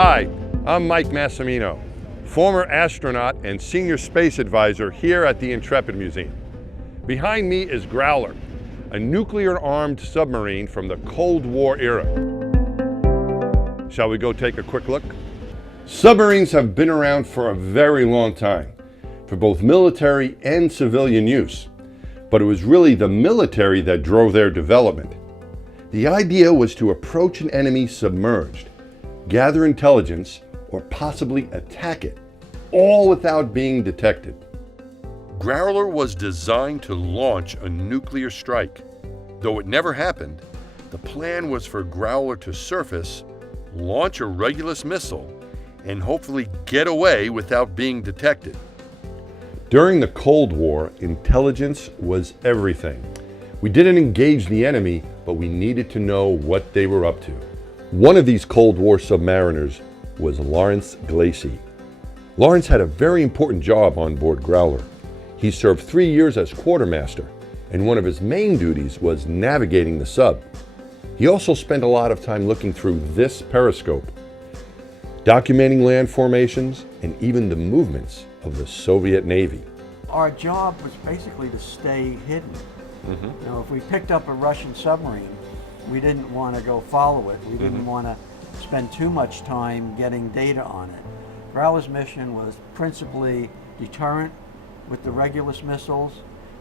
Hi, I'm Mike Massimino, former astronaut and senior space advisor here at the Intrepid Museum. Behind me is Growler, a nuclear-armed submarine from the Cold War era. Shall we go take a quick look? Submarines have been around for a very long time, for both military and civilian use. But it was really the military that drove their development. The idea was to approach an enemy submerged, gather intelligence, or possibly attack it, all without being detected. Growler was designed to launch a nuclear strike. Though it never happened, the plan was for Growler to surface, launch a Regulus missile, and hopefully get away without being detected. During the Cold War, intelligence was everything. We didn't engage the enemy, but we needed to know what they were up to. One of these Cold War submariners was Lawrence Glacy. Lawrence had a very important job on board Growler. He served 3 years as quartermaster, and one of his main duties was navigating the sub. He also spent a lot of time looking through this periscope, documenting land formations and even the movements of the Soviet Navy. Our job was basically to stay hidden. You know, if we picked up a Russian submarine, we didn't want to go follow it. We didn't want to spend too much time getting data on it. Growler's mission was principally deterrent with the Regulus missiles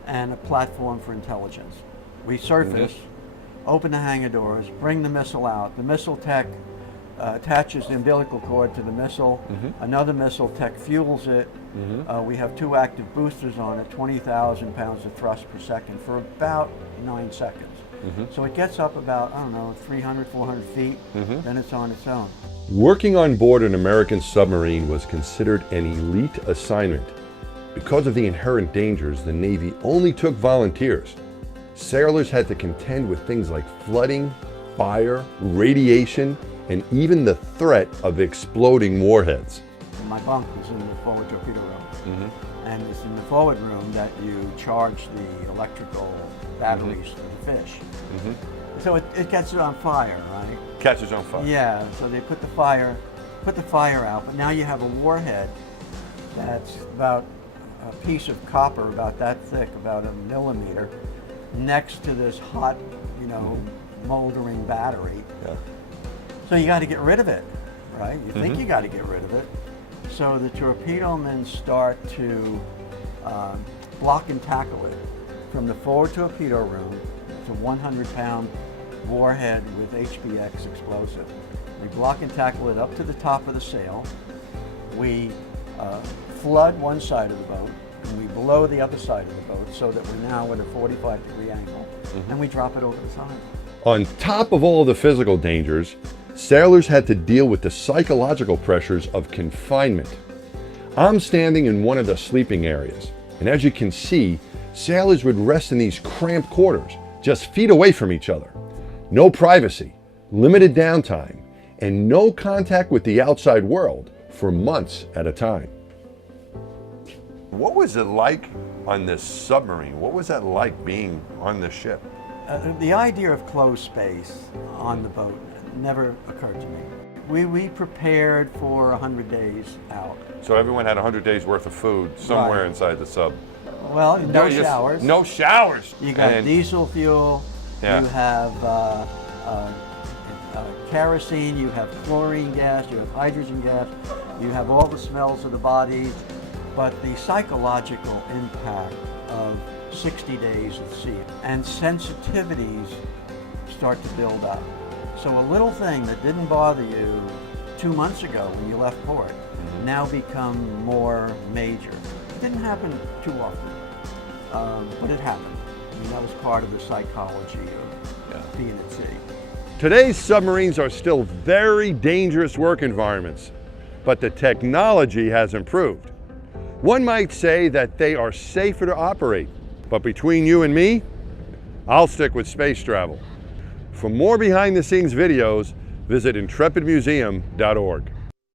and a platform for intelligence. We surface, open the hangar doors, bring the missile out. The missile tech attaches the umbilical cord to the missile. Another missile tech fuels it. We have 2 active boosters on it, 20,000 pounds of thrust per second for about 9 seconds. So it gets up about, I don't know, 300, 400 feet, then it's on its own. Working on board an American submarine was considered an elite assignment. Because of the inherent dangers, the Navy only took volunteers. Sailors had to contend with things like flooding, fire, radiation, and even the threat of exploding warheads. My bunk was in the forward torpedo room, and it's in the forward room that you charge the electrical batteries for the fish. So it gets it on fire, right? Catches on fire. Yeah, so they put the fire out, but now you have a warhead that's about a piece of copper about that thick, about 1 millimeter, next to this hot, you know, moldering battery. So you got to get rid of it, right? You think you got to get rid of it. So the torpedo men start to block and tackle it from the forward torpedo room to 100-pound warhead with HBX explosive. We block and tackle it up to the top of the sail. We flood one side of the boat, and we blow the other side of the boat so that we're now at a 45-degree angle, and we drop it over the side. On top of all the physical dangers, sailors had to deal with the psychological pressures of confinement. I'm standing in one of the sleeping areas, and as you can see, sailors would rest in these cramped quarters, just feet away from each other. No privacy, limited downtime, and no contact with the outside world for months at a time. What was it like on this submarine? What was that like being on the ship? The idea of closed space on the boat never occurred to me. We prepared for 100 days out. So everyone had 100 days worth of food somewhere inside the sub. Well, no showers. No showers. You got diesel fuel, you have kerosene, you have chlorine gas, you have hydrogen gas, you have all the smells of the body, but the psychological impact of 60 days at sea and sensitivities start to build up. So a little thing that didn't bother you 2 months ago when you left port now become more major. It didn't happen too often, but it happened. I mean, that was part of the psychology of being at sea. Today's submarines are still very dangerous work environments, but the technology has improved. One might say that they are safer to operate, but between you and me, I'll stick with space travel. For more behind-the-scenes videos, visit intrepidmuseum.org.